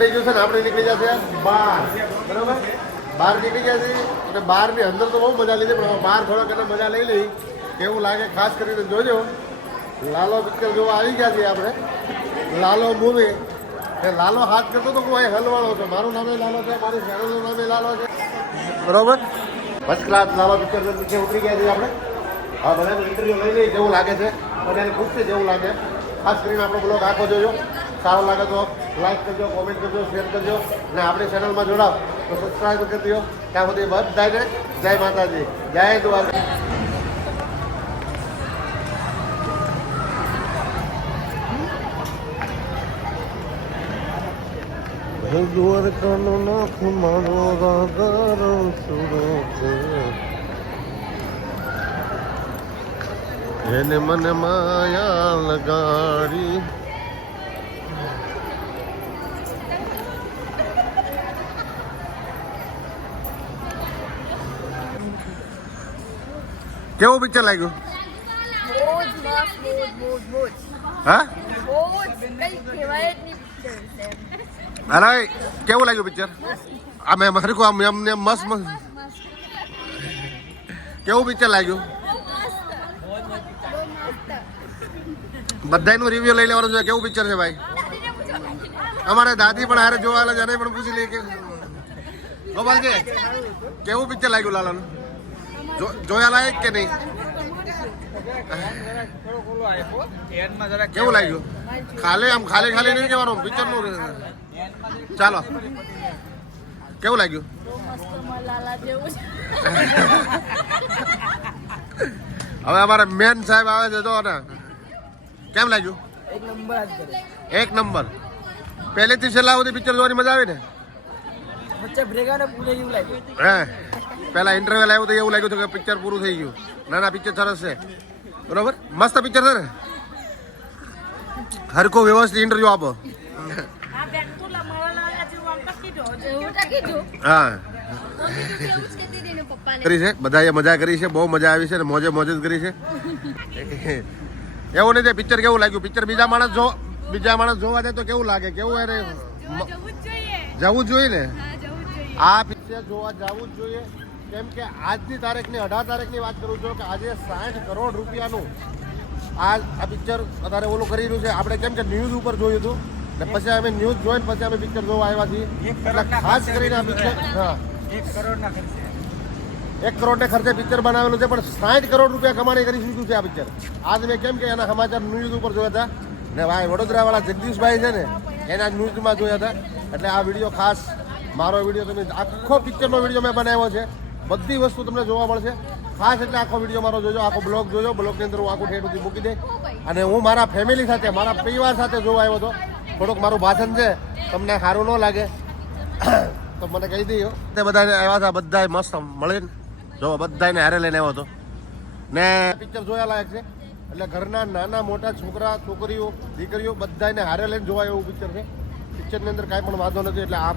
પડી ગયું છે ને આપણે નીકળી જશે બહાર, બરાબર? બહાર નીકળી ગયા છે અને બહારની અંદર તો બહુ મજા લીધી, પણ બહાર થોડોક એને મજા લઈ લઈ કેવું લાગે. ખાસ કરીને જોજો, લાલો પિક્ચર જોવા આવી ગયા છીએ આપણે. લાલો મૂવી એ લાલો હાથ કરતો તો હું હલવાળો છે. મારું નામે લાલો છે, મારી ચેનલનું નામે લાલો છે, બરોબર? ફર્સ્ટ ક્લાસ લાલો પિક્ચર નીચે ઉતરી ગયા છીએ આપણે. હા, બધાનું ઇન્ટરવ્યુ લઈ લઈ જેવું લાગે છે, બધાને પૂછશે જેવું લાગે. ખાસ કરીને આપણો બ્લોગ આખો જોજો. સારો લાગે તો લાઈક કરજો, કોમેન્ટ કરજો, શેર કરજો અને આપણી ચેનલમાં જોડાવ તો સબસ્ક્રાઈબ કરી દો. ત્યાં સુધી બધાને જય માતાજી, જય દ્વારકા. દ્વારકાનો નાથ મારો રાગર સુરત, એને મને માયા લગાડી. કેવું પિક્ચર લાગ્યું? હા, અરે કેવું લાગ્યું પિક્ચર? આમ એમ હરખું આમ એમને મસ્ત મસ્ત. કેવું પિક્ચર લાગ્યું? બધાનું રિવ્યુ લઈ લેવાનું છે. કેવું પિક્ચર છે ભાઈ? અમારે દાદી પણ હારે જોવા જને પણ પૂછી લઈએ કે ગોપાલજી કેવું પિક્ચર લાગ્યું લાલાનું? જોયા લાયક કે નહીં? કેવું લાગ્યું? ખાલી આમ ખાલી ખાલી નહીં કહેવાનું પિક્ચર નું. ચાલો, કેવું લાગ્યું? હવે અમારે મેન સાહેબ આવે છે જો ને. કેમ લાગ્યું? એક નંબર. પહેલેથી છેલ્લા સુધી પિક્ચર જોવાની મજા આવી ને? હે, પેલા ઇન્ટરવ્યુ આવ્યું તો એવું લાગ્યું હતું કે પિક્ચર પૂરું થઈ ગયું. ના ના, પિક્ચર સરસ છે, બરોબર? મસ્ત પિક્ચર છે ને. હરકો વ્યવસ્થિત ઇન્ટરવ્યુ આપો. હા, કરી છે બધાએ મજા કરી છે, બહુ મજા આવી છે ને મોજે મોજ જ કરી છે. એવું નહીં. પિક્ચર કેવું લાગ્યું? પિક્ચર બીજા માણસ જોવા જાય તો કેવું લાગે? કેવું એને જવું જોઈએ ને? આ પિક્ચર જોવા જવું જ જોઈએ. કેમ કે આજની તારીખની 18 તારીખની વાત કરું છું કે આજે 60 કરોડ રૂપિયાનું આ પિક્ચર અત્યારે ઓલું કરી રહ્યું છે. આપણે કેમ કે ન્યૂઝ ઉપર જોયું હતું ને પછી અમે ન્યૂઝ જોઈને પછી અમે પિક્ચર જોવા આવ્યા છીએ. એટલે ખાસ કરીને આ પિક્ચર 1 કરોડને ખર્ચે પિક્ચર બનાવેલું છે, પણ 60 કરોડ રૂપિયા કમાણી કરી શક્યું છે આ પિક્ચર. આજ મેં કેમ કે એના સમાચાર ન્યૂઝ ઉપર જોયા હતા ને ભાઈ વડોદરાવાળા જગદીશભાઈ છે ને એના ન્યૂઝમાં જોયા હતા. એટલે આ વિડીયો ખાસ મારો વિડીયો તમે આખો પિક્ચરનો વિડીયો મેં બનાવ્યો છે. બધી વસ્તુ તમને જોવા મળશે. ખાસ એટલે આખો વિડીયો મારો જોજો, આખો બ્લોગ જોજો. બ્લોગની અંદર હું આખું ઠેઠ સુધી મૂકી દે. અને હું મારા ફેમિલી સાથે, મારા પરિવાર સાથે જોવા આવ્યો હતો. થોડુંક મારું ભાષણ છે તમને સારું ન લાગે તો મને કહી દઈએ. તે બધાને આવ્યા હતા, બધા મસ્ત મળીને જો બધાને હારે લઈને આવ્યો હતો ને પિક્ચર જોયા લાયક છે. એટલે ઘરના નાના મોટા છોકરા છોકરીઓ દીકરીઓ બધાને હારે લઈને જોવા એવું પિક્ચર છે. પિક્ચરની અંદર કાંઈ પણ વાંધો નથી. એટલે આ